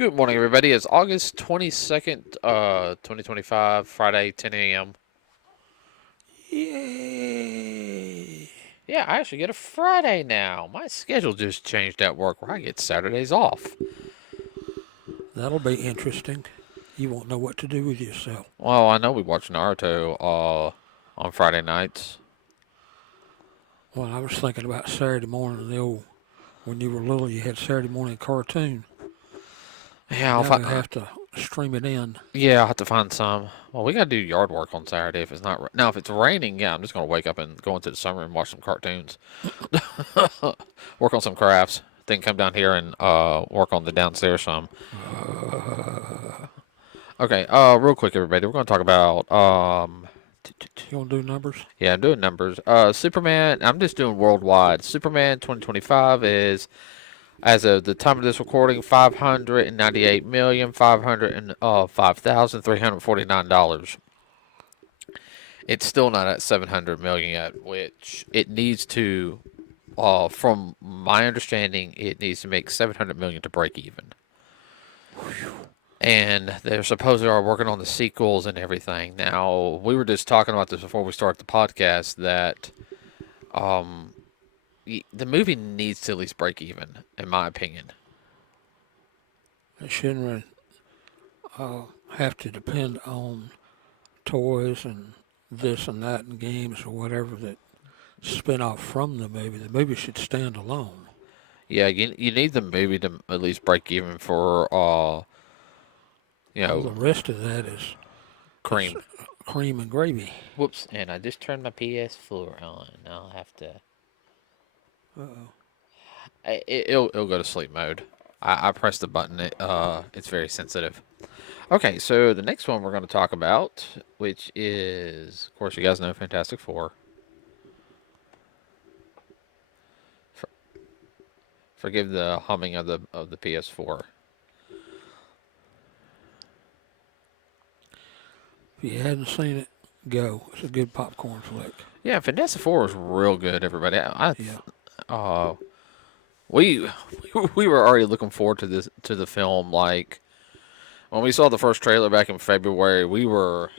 Good morning, everybody. It's August 22nd, 2025, Friday, 10 a.m. Yay! Yeah, I actually get a Friday now. My schedule just changed at work where I get Saturdays off. That'll be interesting. You won't know what to do with yourself. Well, I know we watch Naruto on Friday nights. Well, I was thinking about Saturday morning, when you were little, you had Saturday morning cartoon. Yeah, Now you have to stream it in. I'll have to find some. Well, we got to do yard work on Saturday if it's not. Now, if it's raining, yeah, I'm just going to wake up and go into the summer and watch some cartoons. Work on some crafts. Then come down here and work on the downstairs some. Okay, real quick, everybody. We're going to talk about You want to do numbers? yeah, I'm doing numbers. Superman. I'm just doing worldwide. Superman 2025 is, as of the time of this recording, $598,505,349. It's still not at 700 million yet, which it needs to. From my understanding, it needs to make 700 million to break even. And they're supposed to are working on the sequels and everything. Now, we were just talking about this before we started the podcast that um, the movie needs to at least break even, in my opinion. It shouldn't really have to depend on toys and this and that and games or whatever that spin off from the movie. The movie should stand alone. Yeah, you need the movie to at least break even for All the rest of that is cream. cream and gravy. Whoops! And I just turned my PS4 on. I'll have to. Uh-oh. It'll go to sleep mode. I pressed the button. It's very sensitive. Okay, so the next one we're going to talk about, which is, of course, you guys know Fantastic Four. Forgive the humming of the PS4. If you hadn't seen it, go. It's a good popcorn flick. Yeah, Fantastic Four was real good, everybody. Yeah. We we were already looking forward to the film. Like when we saw the first trailer back in February, we got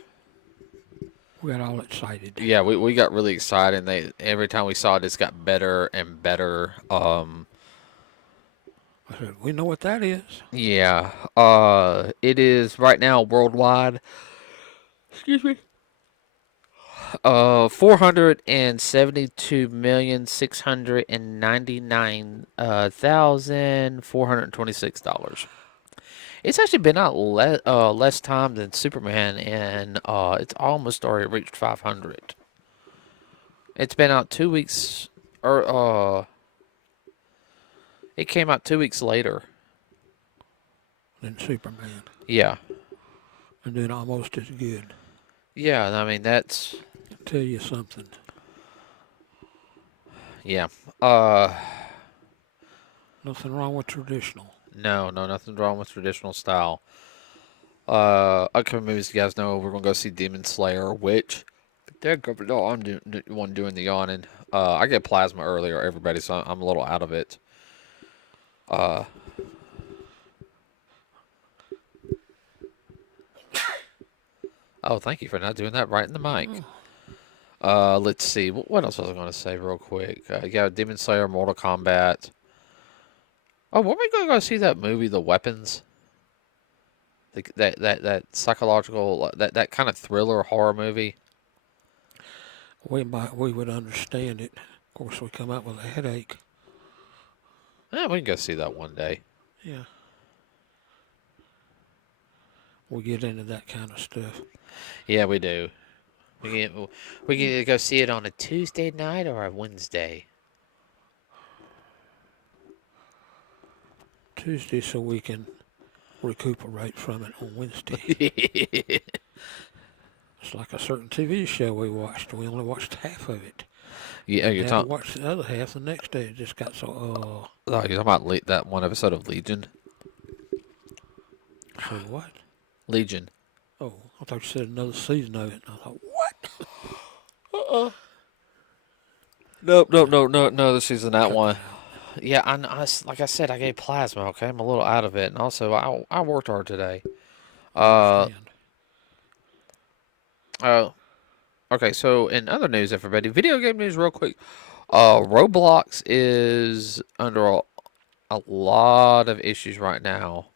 all excited. we got really excited. And every time we saw it, it's got better and better. I said, we know what that is. Yeah. It is right now worldwide. Excuse me. 472,699,426 dollars. It's actually been out less time than Superman, and it's almost already reached 500. It's been out 2 weeks, or it came out 2 weeks later. Than Superman. Yeah. And doing almost as good. Yeah, I mean that's. I'll tell you something. Yeah. Nothing wrong with traditional. No, nothing wrong with traditional style. Upcoming movies, you guys know we're gonna go see Demon Slayer, which I'm the one doing the yawning. I get plasma earlier, everybody, so I'm a little out of it. Oh, thank you for not doing that right in the mic. Let's see. What else was I going to say real quick? Yeah, Demon Slayer, Mortal Kombat. Oh, weren't we going to go see that movie, The Weapons? That psychological, that kind of thriller horror movie? We would understand it. Of course, we come out with a headache. Yeah, we can go see that one day. Yeah. We get into that kind of stuff. Yeah, we do. We can go see it on a Tuesday night or a Wednesday. Tuesday, so we can recuperate from it on Wednesday. It's like a certain TV show we watched. We only watched half of it. Yeah, you're talking. Watched the other half the next day. It just got so. Oh, you're talking about that one episode of Legion. So what? Legion. Oh, I thought you said another season of it. And I thought, what? No. This isn't that one. Yeah, like I said, I gave plasma. Okay, I'm a little out of it, and also I worked hard today. I Uh, understand. uh, okay. So in other news, everybody, video game news, real quick. Roblox is under a lot of issues right now.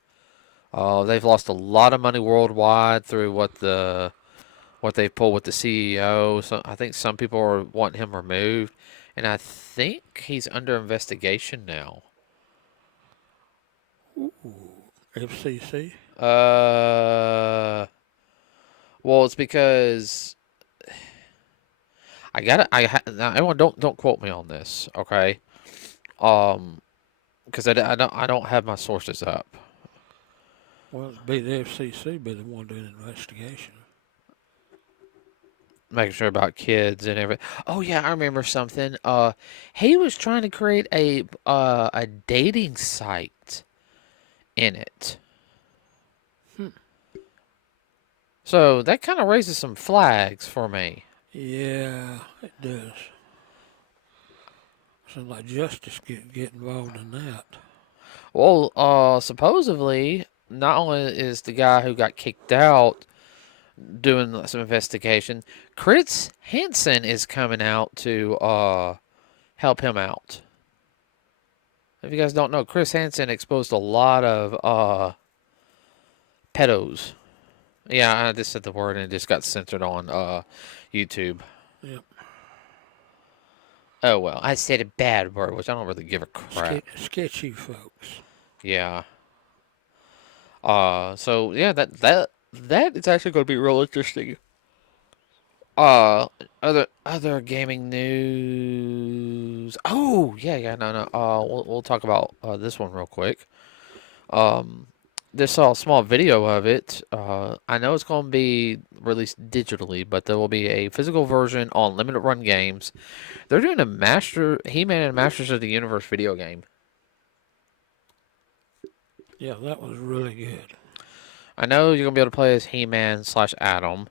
They've lost a lot of money worldwide through what they've pulled with the CEO. So I think some people are wanting him removed, and I think he's under investigation now. Ooh, FCC. Uh, well, it's because I gotta. Now, everyone don't quote me on this, okay? Um, because I don't have my sources up. Well, it'd be the FCC be the one doing the investigation. Making sure about kids and everything. Oh yeah, I remember something. He was trying to create a dating site in it. Hmm. So that kind of raises some flags for me. Yeah, it does. Sounds like justice get involved in that. Well, supposedly, not only is the guy who got kicked out doing some investigation, Chris Hansen is coming out to help him out. If you guys don't know, Chris Hansen exposed a lot of pedos. Yeah, I just said the word and it just got censored on YouTube. Yep. Oh well, I said a bad word, which I don't really give a crap. Sketchy folks. Yeah. So yeah, that is actually going to be real interesting. Uh, other gaming news. Oh yeah, no. We'll talk about this one real quick. Um, just saw a small video of it. I know it's going to be released digitally, but there will be a physical version on limited run games. They're doing a He-Man and Masters of the Universe video game. Yeah, that was really good. I know you're gonna be able to play as He-Man slash Adam,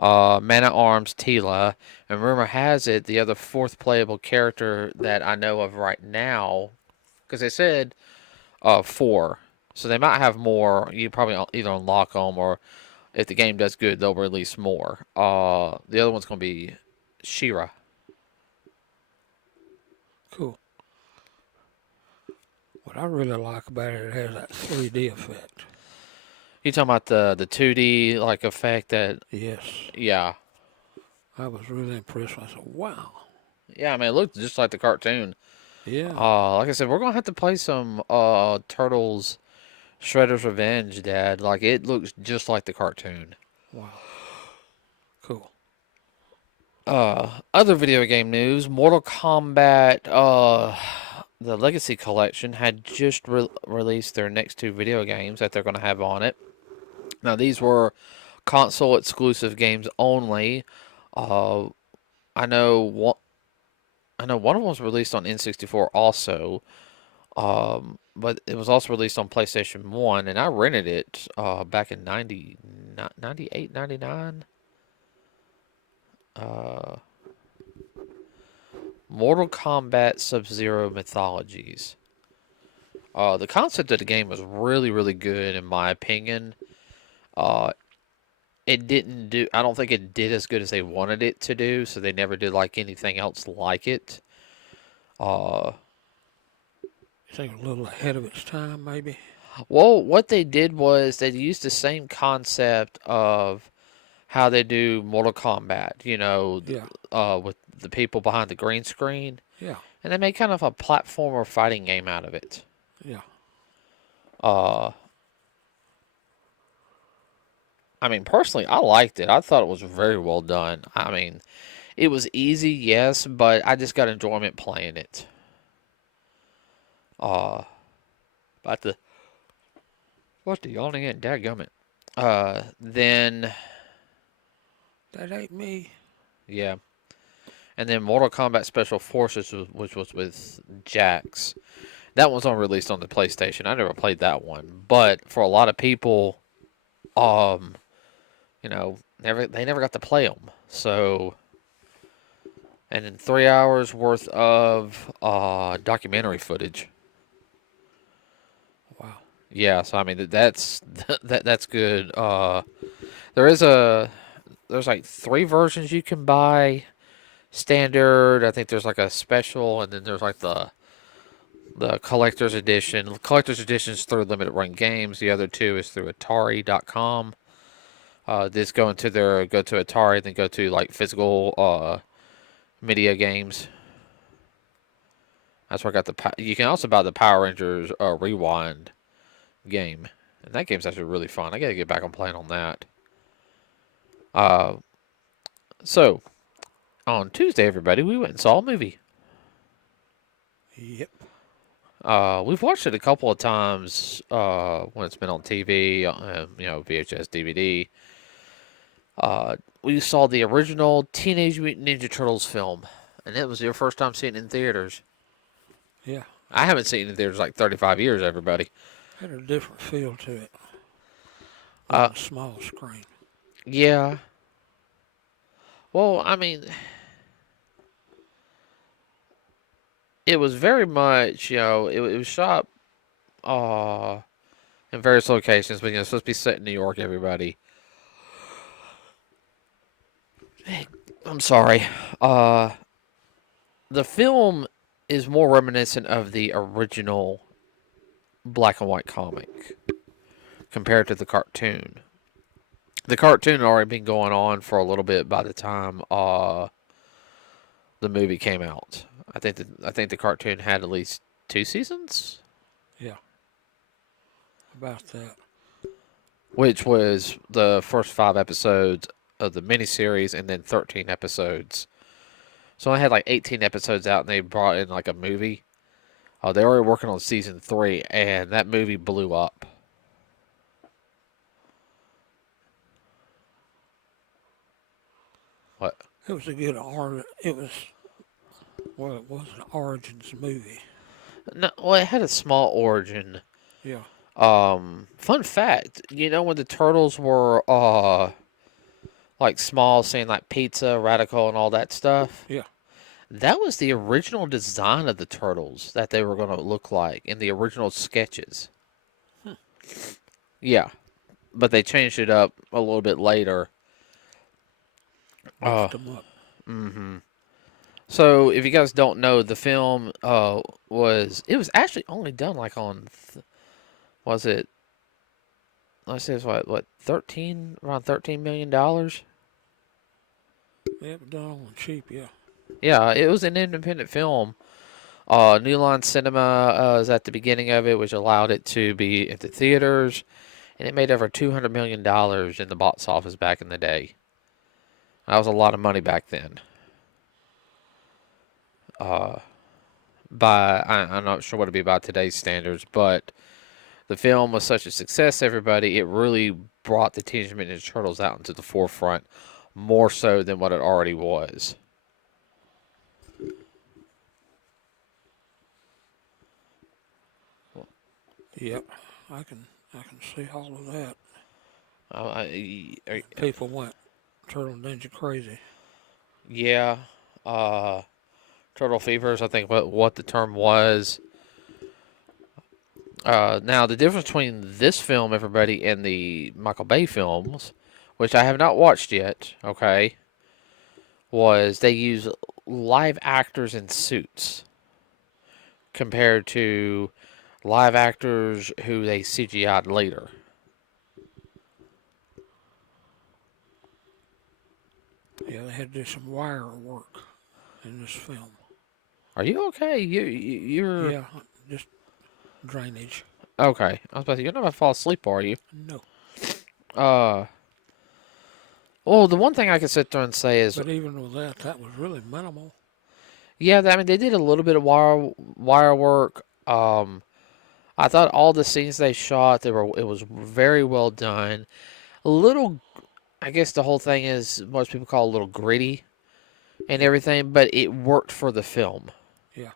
Man at Arms Tila, and rumor has it the other fourth playable character that I know of right now, because they said four, so they might have more. You probably either unlock them or if the game does good, they'll release more. The other one's gonna be Shira. Cool. What I really like about it, it has that 3D effect. You talking about the 2D like effect that? Yes, Yeah, I was really impressed. I said, wow. yeah. I mean, it looked just like the cartoon. Yeah. Like I said, we're gonna have to play some Turtles Shredder's Revenge, Dad. Like it looks just like the cartoon. Wow. Cool. Other video game news: Mortal Kombat, the Legacy Collection had just released their next two video games that they're going to have on it. Now these were console exclusive games only. Uh, I know one. I know one of them was released on N64 also. But it was also released on PlayStation 1, and I rented it back in 98, 99. Uh, Mortal Kombat Sub-Zero Mythologies. The concept of the game was really, really good in my opinion. Uh, it didn't do. I don't think it did as good as they wanted it to do, so they never did like anything else like it. Uh, You think a little ahead of its time, maybe? well, what they did was they used the same concept of how they do Mortal Kombat. Yeah. With the people behind the green screen, Yeah. and they made kind of a platformer fighting game out of it. Yeah. Uh, I mean, personally, I liked it. I thought it was very well done. I mean, it was easy, yes, but I just got enjoyment playing it. Uh, about the what the yawning at dadgummit. Then That ain't me. yeah, and then Mortal Kombat Special Forces, which was with Jax. That one's on released on the PlayStation. I never played that one, but for a lot of people, um, they never got to play them. So and then 3 hours worth of documentary footage. Wow. Yeah, so I mean that's that's good. There is a there's like three versions you can buy. Standard, I think there's like a special, and then there's like the collector's edition. The collector's edition is through Limited Run Games. The other two is through Atari.com. This go to Atari, then go to like physical media games. That's where I got you can also buy the Power Rangers Rewind game, and that game's actually really fun. I gotta get back on playing on that. Uh, so on Tuesday, everybody, we went and saw a movie. Yep. We've watched it a couple of times when it's been on TV, VHS, DVD. We saw the original Teenage Mutant Ninja Turtles film, and it was your first time seeing it in theaters. Yeah. I haven't seen it in theaters like 35 years, everybody. Had a different feel to it on Uh, the small screen. yeah. Well, I mean, it was very much, it was shot in various locations, but, it's supposed to be set in New York, everybody. I'm sorry. The film is more reminiscent of the original black and white comic compared to the cartoon. The cartoon had already been going on for a little bit by the time the movie came out. I think the cartoon had at least 2 seasons, Yeah. About that. which was the first 5 episodes of the miniseries and then 13 episodes. So I had like 18 episodes out, and they brought in like a movie. They were already working on season 3, and that movie blew up. What? It was a good It was, well, it was an Origins movie. No, well, it had a small origin. Yeah. Fun fact, when the turtles were like small, saying like pizza, radical, and all that stuff. Yeah. That was the original design of the turtles that they were going to look like in the original sketches. Yeah, but they changed it up a little bit later. Mixed them up. Mm-hmm. So, if you guys don't know, the film was actually only done like on was it? Let's say it's what 13 around $13 million. Yeah, but done on cheap, yeah. Yeah, it was an independent film. New Line Cinema is at the beginning of it, which allowed it to be at the theaters, and it made over $200 million in the box office back in the day. That was a lot of money back then. I'm not sure what it'd be by today's standards, but the film was such a success, everybody. It really brought the Teenage Mutant Ninja Turtles out into the forefront more so than what it already was. Yep. I can see all of that. Uh, People went Turtle Ninja crazy. yeah, uh, Turtle Fevers, I think what the term was. Now, the difference between this film, everybody, and the Michael Bay films, which I have not watched yet, okay, was they use live actors in suits compared to live actors who they CGI'd later. Yeah, they had to do some wire work in this film. Are you okay? You're Yeah, just drainage. okay. I was about to say, you're not about to fall asleep, are you? No. Uh, well, the one thing I can sit there and say is, But even with that, that was really minimal. yeah, I mean, they did a little bit of wire work. I thought all the scenes they shot, it was very well done. A little, I guess the whole thing is most people call it a little gritty and everything, but it worked for the film. Yeah.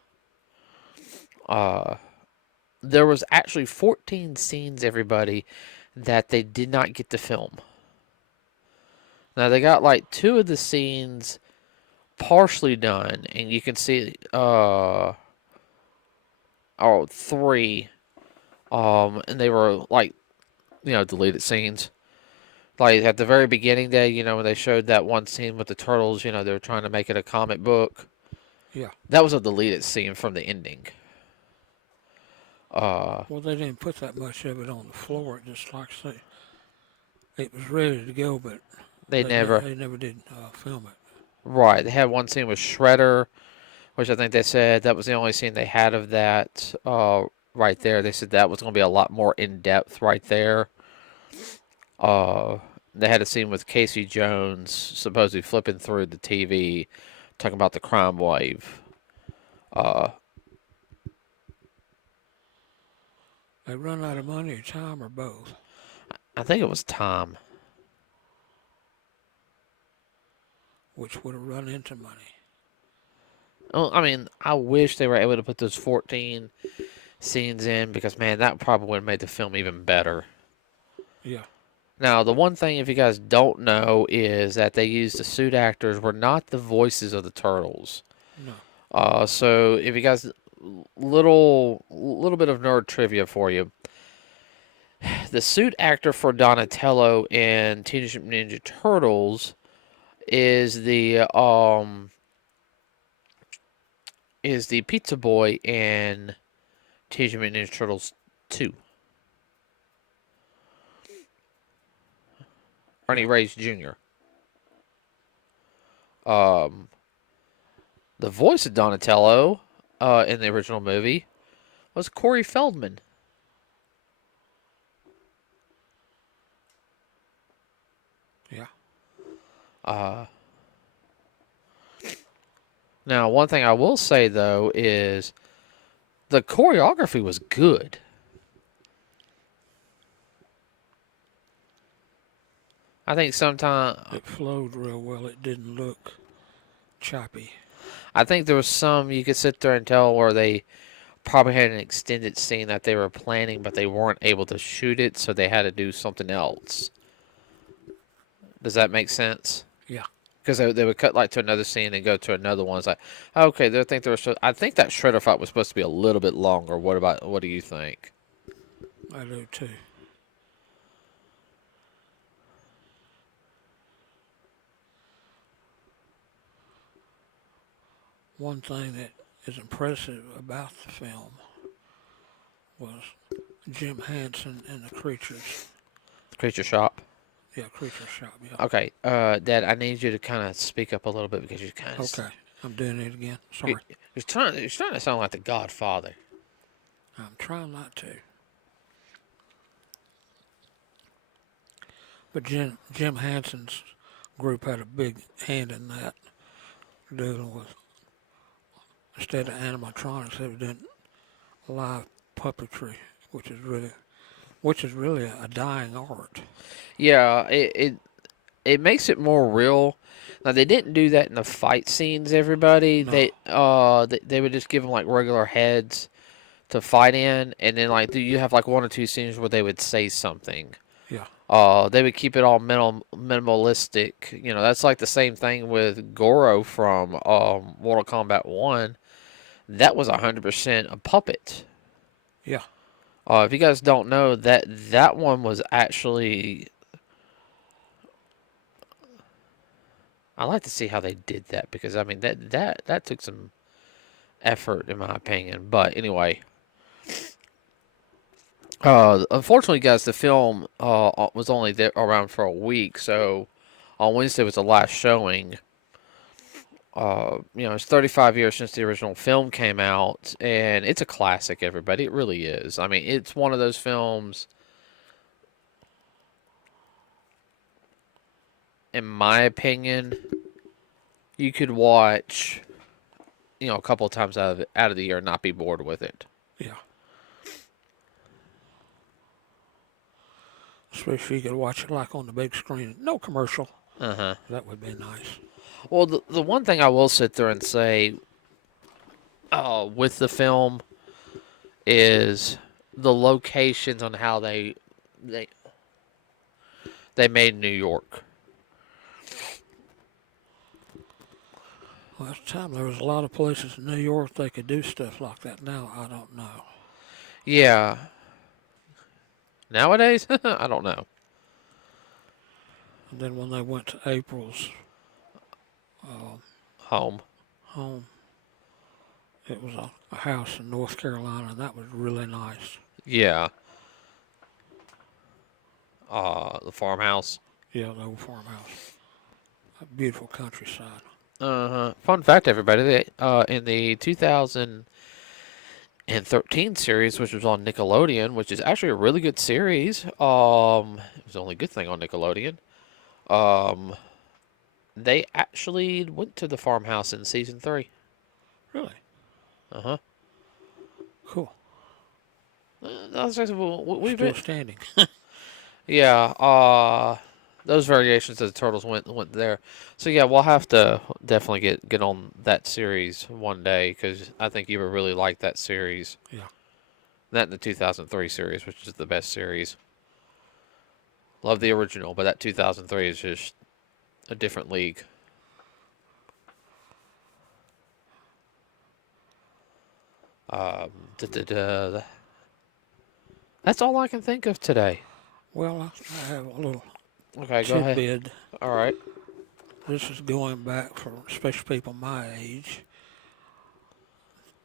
There was actually 14 scenes, everybody, that they did not get to film. Now they got like two of the scenes partially done, and you can see three, and they were like, deleted scenes. Like at the very beginning, when they showed that one scene with the turtles, they were trying to make it a comic book. Yeah. That was a deleted scene from the ending. Well, they didn't put that much of it on the floor. It just like say it was ready to go, but They never, they never did film it. right? They had one scene with Shredder, which I think they said that was the only scene they had of that. Right there, they said that was going to be a lot more in depth right there. Uh, they had a scene with Casey Jones supposedly flipping through the TV, talking about the crime wave. Uh, They run out of money or time or both, I think it was time. which would have run into money. Well, I mean, I wish they were able to put those 14 scenes in because, man, that probably would have made the film even better. Yeah. Now, the one thing, if you guys don't know, is that they used the suit actors were not the voices of the turtles. No. So if you guys, little bit of nerd trivia for you. The suit actor for Donatello in Teenage Mutant Ninja Turtles is the pizza boy in Teenage Mutant Ninja Turtles 2. Ernie Yeah. Reyes Jr. Um, the voice of Donatello in the original movie was Corey Feldman. Yeah. Uh, Now, one thing I will say though is the choreography was good. I think sometimes It flowed real well. It didn't look choppy. I think there was some you could sit there and tell where they probably had an extended scene that they were planning, but they weren't able to shoot it, so they had to do something else. Does that make sense? Yeah. Because they would cut like to another scene and go to another one. It's like, okay, they think there was. I think that Shredder fight was supposed to be a little bit longer. What do you think? I do too. One thing that is impressive about the film was Jim Henson and the creatures. Creature Shop. Yeah, creature shop. Yeah. Okay, Dad, I need you to kind of speak up a little bit because you kind of Okay. I'm doing it again. Sorry. you're trying to sound like the Godfather. I'm trying not to. But Jim Henson's group had a big hand in that, dealing with, instead of animatronics, they were doing live puppetry, which is really a dying art. Yeah, it makes it more real. Now they didn't do that in the fight scenes. Everybody No. they would just give them like regular heads to fight in, and then like you have like one or two scenes where they would say something. Yeah. They would keep it all minimalistic. That's like the same thing with Goro from Mortal Kombat 1. That was 100% a puppet. Yeah. If you guys don't know, that one was actually. I like to see how they did that because I mean that took some effort in my opinion. But anyway, unfortunately, guys, the film was only there around for a week, so on Wednesday was the last showing. It's 35 years since the original film came out, and it's a classic, everybody. It really is. I mean, it's one of those films, in my opinion, you could watch, a couple of times out of the year and not be bored with it. Yeah. Especially if you could watch it like on the big screen. No commercial. Uh huh. That would be nice. Well, the one thing I will sit there and say, with the film is the locations on how they they made New York. Last time there was a lot of places in New York they could do stuff like that. Now I don't know. Yeah. Nowadays, I don't know. And then when they went to April's um, Home. home, it was a house in North Carolina, and that was really nice. Yeah. The farmhouse. Yeah, the old farmhouse, a beautiful countryside. Fun fact, everybody. In the 2013 series, which was on Nickelodeon, which is actually a really good series. It was the only good thing on Nickelodeon. Um, they actually went to the farmhouse in season 3. Really Uh huh. cool. We've Still been, standing. yeah. Those variations of the turtles went there. So yeah, we'll have to definitely get on that series one day because I think you would really like that series. Yeah. That in the 2003 series, which is the best series. Love the original, but that 2003 is just a different league. Um, that's all I can think of today. Well, I have a little Okay, go ahead. tidbit. All right. This is going back for especially people my age.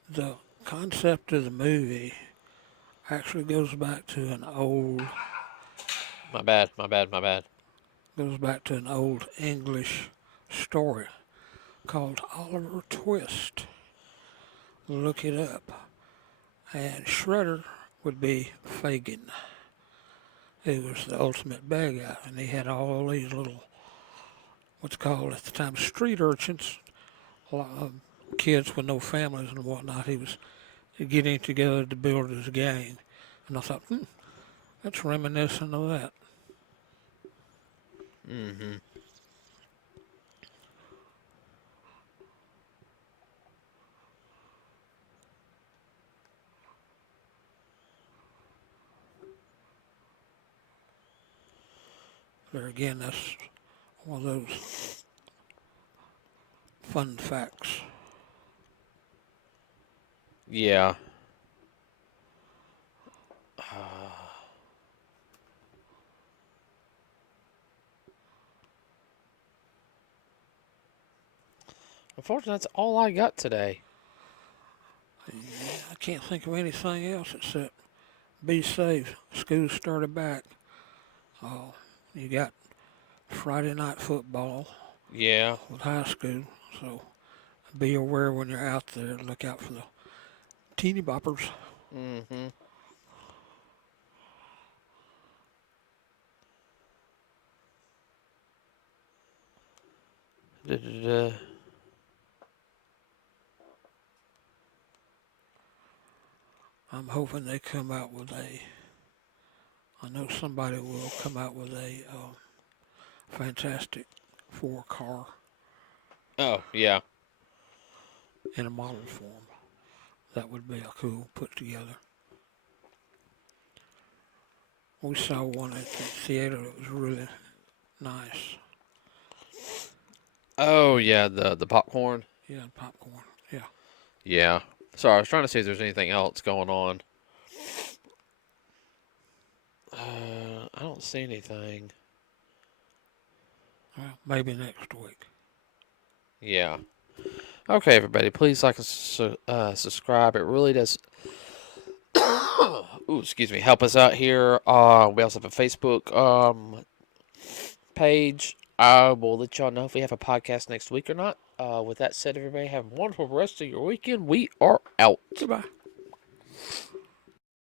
The concept of the movie actually My bad. My bad. My bad. goes back to an old English story called Oliver Twist. Look it up. And Shredder would be Fagin, who was the ultimate bad guy, and he had all these little what's called at the time street urchins, a lot of kids with no families and whatnot. He was getting together to build his gang, and I thought, that's reminiscent of that. Mm-hmm. There again, that's one of those fun facts. Yeah. Unfortunately, that's all I got today. Yeah, I can't think of anything else except be safe. School started back. Oh, you got Friday night football Yeah. with high school, so be aware when you're out there. Look out for the teeny boppers. Mm-hmm. Da-da-da. I'm hoping they come out with a. I know somebody will come out with a Fantastic Four car Oh, yeah. in a model form. That would be a cool put together. We saw one at the theater that was really nice. Oh, yeah. The popcorn. Yeah, popcorn. Yeah. Yeah. Sorry, I was trying to see if there's anything else going on. I don't see anything. Well, maybe next week. Yeah. Okay, everybody, please like and subscribe. It really does. Ooh, excuse me. Help us out here. We also have a Facebook page. I will let y'all know if we have a podcast next week or not. With that said, everybody have a wonderful rest of your weekend. We are out. Goodbye.